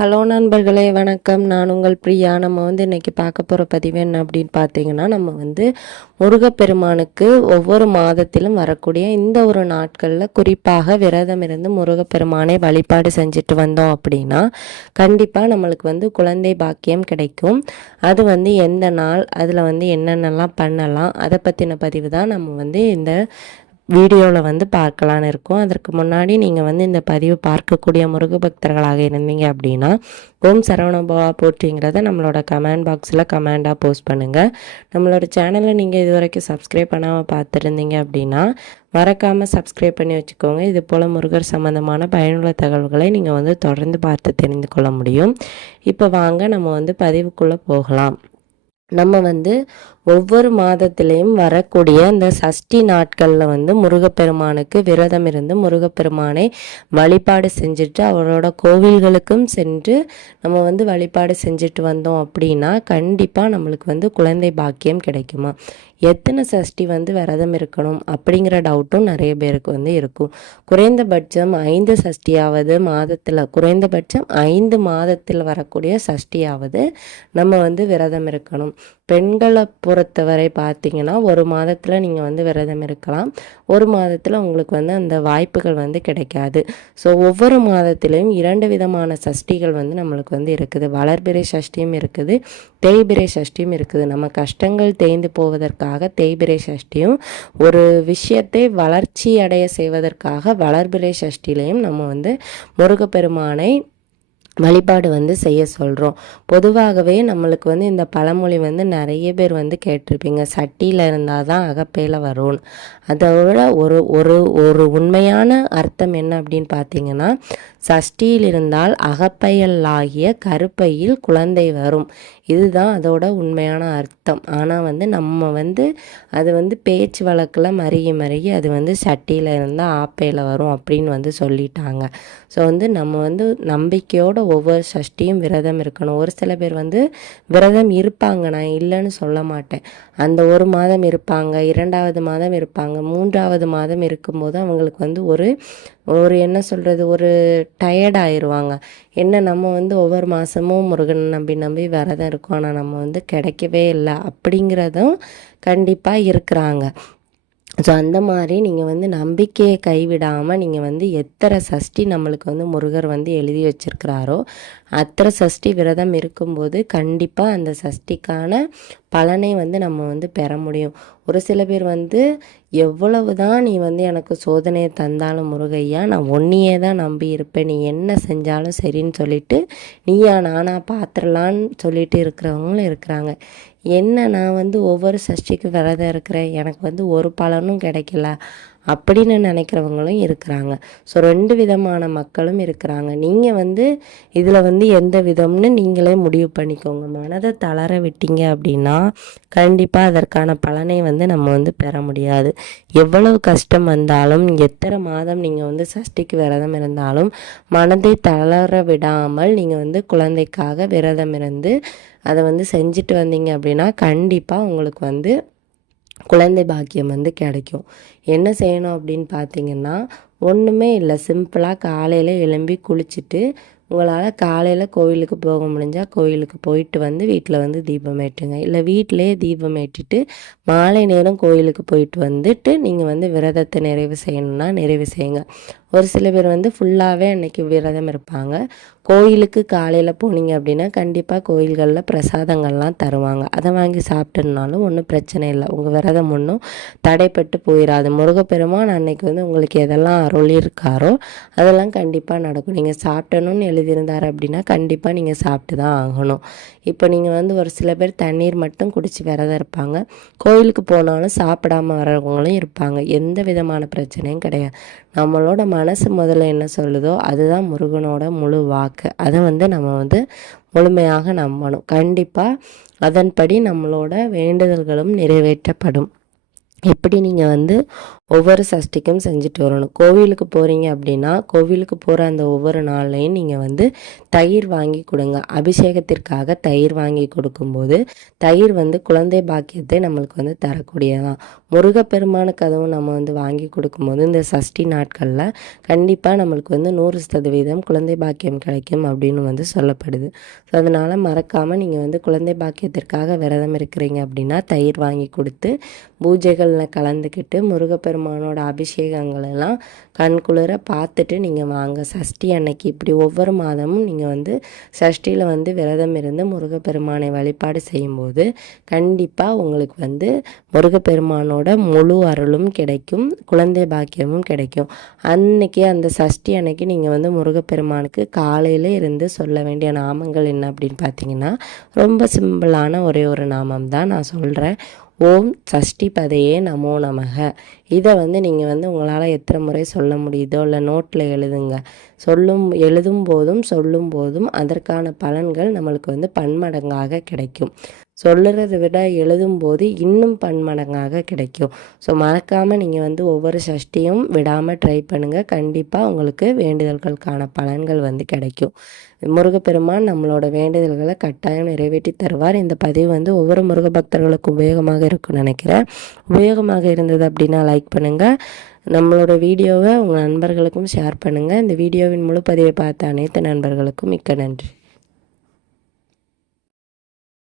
Hello நண்பர்களே, வணக்கம். நான் உங்கள் பிரியா. நம்ம இன்றைக்கி பார்க்க போகிற பதிவு என்ன அப்படின்னு பார்த்தீங்கன்னா, நம்ம முருகப்பெருமானுக்கு ஒவ்வொரு மாதத்திலும் வரக்கூடிய இந்த ஒரு நாட்களில் குறிப்பாக விரதம் இருந்து முருகப்பெருமானை வழிபாடு செஞ்சுட்டு வந்தோம் அப்படின்னா கண்டிப்பாக நம்மளுக்கு குழந்தை பாக்கியம் கிடைக்கும். அது எந்த நாள், அதில் என்னென்னலாம் பண்ணலாம், அதை பற்றின பதிவு தான் நம்ம இந்த வீடியோவில் பார்க்கலான்னு இருக்கோம். அதற்கு முன்னாடி நீங்கள் இந்த பதிவு பார்க்கக்கூடிய முருக பக்தர்களாக இருந்தீங்க அப்படின்னா ஓம் சரவணபவா போற்றிங்கிறத நம்மளோட கமெண்ட் பாக்ஸில் கமெண்டாக போஸ்ட் பண்ணுங்கள். நம்மளோட சேனலை நீங்கள் இது வரைக்கும் சப்ஸ்கிரைப் பண்ணாமல் பார்த்துருந்தீங்க அப்படின்னா மறக்காமல் சப்ஸ்கிரைப் பண்ணி வச்சுக்கோங்க. இது போல் முருகர் சம்மந்தமான பயனுள்ள தகவல்களை நீங்கள் தொடர்ந்து பார்த்து தெரிந்து கொள்ள முடியும். இப்போ வாங்க நம்ம பதிவுக்குள்ளே போகலாம். நம்ம ஒவ்வொரு மாதத்திலையும் வரக்கூடிய இந்த சஷ்டி நாட்களில் முருகப்பெருமானுக்கு விரதம் இருந்து முருகப்பெருமானை வழிபாடு செஞ்சுட்டு அவரோட கோவில்களுக்கும் சென்று நம்ம வழிபாடு செஞ்சுட்டு வந்தோம் அப்படின்னா கண்டிப்பாக நம்மளுக்கு குழந்தை பாக்கியம் கிடைக்குமா. எத்தனை சஷ்டி விரதம் இருக்கணும் அப்படிங்கிற டவுட்டும் நிறைய பேருக்கு இருக்கும். குறைந்தபட்சம் 5 சஷ்டியாவது மாதத்தில், குறைந்தபட்சம் 5 மாதத்தில் வரக்கூடிய சஷ்டியாவது நம்ம விரதம் இருக்கணும். பெண்களை பொறுத்தவரை பார்த்தீங்கன்னா ஒரு மாதத்தில் நீங்கள் விரதம் இருக்கலாம், ஒரு மாதத்தில் உங்களுக்கு அந்த வாய்ப்புகள் கிடைக்காது. ஸோ ஒவ்வொரு மாதத்திலையும் 2 விதமான சஷ்டிகள் நம்மளுக்கு இருக்குது. வளர்பிறை சஷ்டியும் இருக்குது, தேய்பிறை சஷ்டியும் இருக்குது. நம்ம கஷ்டங்கள் தேய்ந்து போவதற்காக தேய்பிறை சஷ்டியும், ஒரு விஷயத்தை வளர்ச்சி அடைய செய்வதற்காக வளர்பிறை சஷ்டிலையும் நம்ம முருகப்பெருமானை வழிபாடு செய்ய சொல்கிறோம். பொதுவாகவே நம்மளுக்கு இந்த பழமொழி நிறைய பேர் கேட்டிருப்பீங்க, சட்டியில் இருந்தால் தான் அகப்பையில் வரும்னு. அதோட ஒரு ஒரு ஒரு உண்மையான அர்த்தம் என்ன அப்படின்னு பார்த்தீங்கன்னா, சஷ்டியில் இருந்தால் அகப்பையலாகிய கருப்பையில் குழந்தை வரும். இதுதான் அதோட உண்மையான அர்த்தம். ஆனால் நம்ம அது பேச்சு வழக்கில் மருகி அது சட்டியில் இருந்தால் ஆப்பையில் வரும் அப்படின்னு சொல்லிட்டாங்க. ஸோ நம்ம நம்பிக்கையோட ஒவ்வொரு சஷ்டியும் விரதம் இருக்கணும். ஒரு சில பேர் விரதம் இருப்பாங்க, நான் இல்லைன்னு சொல்ல மாட்டேன். அந்த ஒரு மாதம் இருப்பாங்க, 2வது மாதம் இருப்பாங்க, 3வது மாதம் இருக்கும்போது அவங்களுக்கு ஒரு என்ன சொல்கிறது, ஒரு டயர்ட் ஆயிடுவாங்க. என்ன நம்ம ஒவ்வொரு மாதமும் முருகனை நம்பி விரதம் இருக்கோம், ஆனால் நம்ம கிடைக்கவே இல்லை அப்படிங்கிறதும் கண்டிப்பாக இருக்கிறாங்க. ஸோ அந்த மாதிரி நீங்கள் நம்பிக்கையை கைவிடாமல் நீங்கள் எத்தனை சஷ்டி நம்மளுக்கு முருகர் எழுதி வச்சிருக்கிறாரோ அத்தனை சஷ்டி விரதம் இருக்கும்போது கண்டிப்பாக அந்த சஷ்டிக்கான பலனை நம்ம பெற முடியும். ஒரு சில பேர் எவ்வளவு தான் நீ எனக்கு சோதனையை தந்தாலும் முருகையா, நான் ஒன்றையே தான் நம்பி இருப்பேன், நீ என்ன செஞ்சாலும் சரின்னு சொல்லிட்டு நீயா நானா பாத்திரலான்னு சொல்லிட்டு இருக்கிறவங்களும் இருக்கிறாங்க. என்ன நான் ஒவ்வொரு சஷ்டிக்கு விரதம் இருக்கிறேன், எனக்கு ஒரு பலனும் கிடைக்கல அப்படின்னு நினைக்கிறவங்களும் இருக்கிறாங்க. ஸோ 2 விதமான மக்களும் இருக்கிறாங்க. நீங்கள் இதில் எந்த விதம்னு நீங்களே முடிவு பண்ணிக்கோங்க. மனதை தளர விட்டீங்க அப்படின்னா கண்டிப்பாக அதற்கான பலனை நம்ம பெற முடியாது. எவ்வளவு கஷ்டம் வந்தாலும், எத்தனை மாதம் நீங்கள் சஷ்டிக்கு விரதம் இருந்தாலும் மனதை தளர விடாமல் நீங்கள் குழந்தைக்காக விரதம் இருந்து அதை செஞ்சுட்டு வந்தீங்க அப்படின்னா கண்டிப்பாக உங்களுக்கு குழந்தை பாக்கியம் கிடைக்கும். என்ன செய்யணும் அப்படின்னு பார்த்தீங்கன்னா ஒன்றுமே இல்லை, சிம்பிளாக காலையில் எழும்பி குளிச்சுட்டு உங்களால் காலையில் கோயிலுக்கு போக முடிஞ்சால் கோயிலுக்கு போயிட்டு வீட்டில் தீபம் ஏற்றுங்க. இல்லை வீட்டிலே தீபம் ஏற்றிட்டு மாலை நேரம் கோயிலுக்கு போயிட்டு நீங்கள் விரதத்தை நிறைவு செய்யணும்னா நிறைவு செய்யுங்க. ஒரு சில பேர் ஃபுல்லாகவே அன்றைக்கி விரதம் இருப்பாங்க. கோயிலுக்கு காலையில் போனீங்க அப்படின்னா கண்டிப்பாக கோயில்களில் பிரசாதங்கள்லாம் தருவாங்க, அதை வாங்கி சாப்பிட்டனாலும் ஒன்றும் பிரச்சனை இல்லை. உங்கள் விரதம் ஒன்றும் தடைப்பட்டு போயிடாது. முருகப்பெருமான் அன்னைக்கு உங்களுக்கு எதெல்லாம் அருளியிருக்காரோ அதெல்லாம் கண்டிப்பாக நடக்கும். நீங்கள் சாப்பிட்டணும்னு எழுதியிருந்தார் அப்படின்னா கண்டிப்பாக நீங்கள் சாப்பிட்டு தான் ஆகணும். இப்போ நீங்கள் ஒரு சில பேர் தண்ணீர் மட்டும் குடித்து விரதம் இருப்பாங்க, கோயிலுக்கு போனாலும் சாப்பிடாமல் வர்றவங்களும் இருப்பாங்க. எந்த விதமான பிரச்சனையும் கிடையாது. நம்மளோட மனசு முதல்ல என்ன சொல்லுதோ அதுதான் முருகனோட முழு வாக்கு. அதை நம்ம முழுமையாக நம்பணும். கண்டிப்பாக அதன்படி நம்மளோட வேண்டுதல்களும் நிறைவேற்றப்படும். எப்படி நீங்கள் ஒவ்வொரு சஷ்டிக்கும் செஞ்சுட்டு வரணும். கோவிலுக்கு போகிறீங்க அப்படின்னா கோவிலுக்கு போகிற அந்த ஒவ்வொரு நாள்லையும் நீங்கள் வந்து தயிர் வாங்கி கொடுங்க. அபிஷேகத்திற்காக தயிர் வாங்கி கொடுக்கும்போது தயிர் வந்து குழந்தை பாக்கியத்தை நம்மளுக்கு வந்து தரக்கூடியதான். முருகப்பெருமானுக்கு அதுவும் நம்ம வந்து வாங்கி கொடுக்கும்போது இந்த சஷ்டி நாட்களில் கண்டிப்பாக நம்மளுக்கு வந்து 100% குழந்தை பாக்கியம் கிடைக்கும் அப்படின்னு வந்து சொல்லப்படுது. ஸோ அதனால் மறக்காமல் நீங்கள் வந்து குழந்தை பாக்கியத்திற்காக விரதம் இருக்கிறீங்க அப்படின்னா தயிர் வாங்கி கொடுத்து பூஜைகளில் கலந்துக்கிட்டு முருகப்பெருமானோட அபிஷேகங்கள் எல்லாம் கண்குளிர பார்த்துட்டு நீங்கள் வாங்க. சஷ்டி அன்னைக்கு இப்படி ஒவ்வொரு மாதமும் நீங்கள் வந்து சஷ்டியில் வந்து விரதம் இருந்து முருகப்பெருமானை வழிபாடு செய்யும்போது கண்டிப்பாக உங்களுக்கு வந்து முருகப்பெருமானோட முழு அருளும் கிடைக்கும், குழந்தை பாக்கியமும் கிடைக்கும். அன்னைக்கு அந்த சஷ்டி அன்னைக்கு நீங்கள் வந்து முருகப்பெருமானுக்கு காலையில் இருந்து சொல்ல வேண்டிய நாமங்கள் என்ன அப்படின்னு பார்த்தீங்கன்னா ரொம்ப சிம்பிளான ஒரே ஒரு நாமம் தான் நான் சொல்கிறேன். ஓம் சஷ்டிபதையே நமோ நமக. இதை வந்து நீங்கள் வந்து உங்களால் எத்தனை முறை சொல்ல முடியுதோ இல்லை நோட்டில் எழுதுங்க. எழுதும் போதும் சொல்லும் போதும் அதற்கான பலன்கள் நம்மளுக்கு வந்து பன்மடங்காக கிடைக்கும். சொல்லுறதை விட எழுதும்போது இன்னும் பன்மடங்காக கிடைக்கும். ஸோ மறக்காமல் நீங்கள் வந்து ஒவ்வொரு சஷ்டியும் விடாமல் ட்ரை பண்ணுங்கள். கண்டிப்பாக உங்களுக்கு வேண்டுதல்களுக்கான பலன்கள் வந்து கிடைக்கும். முருகப்பெருமான் நம்மளோட வேண்டுதல்களை கட்டாயம் நிறைவேற்றி தருவார். இந்த பதிவு வந்து ஒவ்வொரு முருக பக்தர்களுக்கும் உபயோகமாக இருக்கும்னு நினைக்கிறேன். உபயோகமாக இருந்தது அப்படின்னா லைக் பண்ணுங்கள். நம்மளோட வீடியோவை உங்கள் நண்பர்களுக்கும் ஷேர் பண்ணுங்கள். இந்த வீடியோவின் முழு பதிவை பார்த்த அனைத்து நண்பர்களுக்கும் மிக்க நன்றி.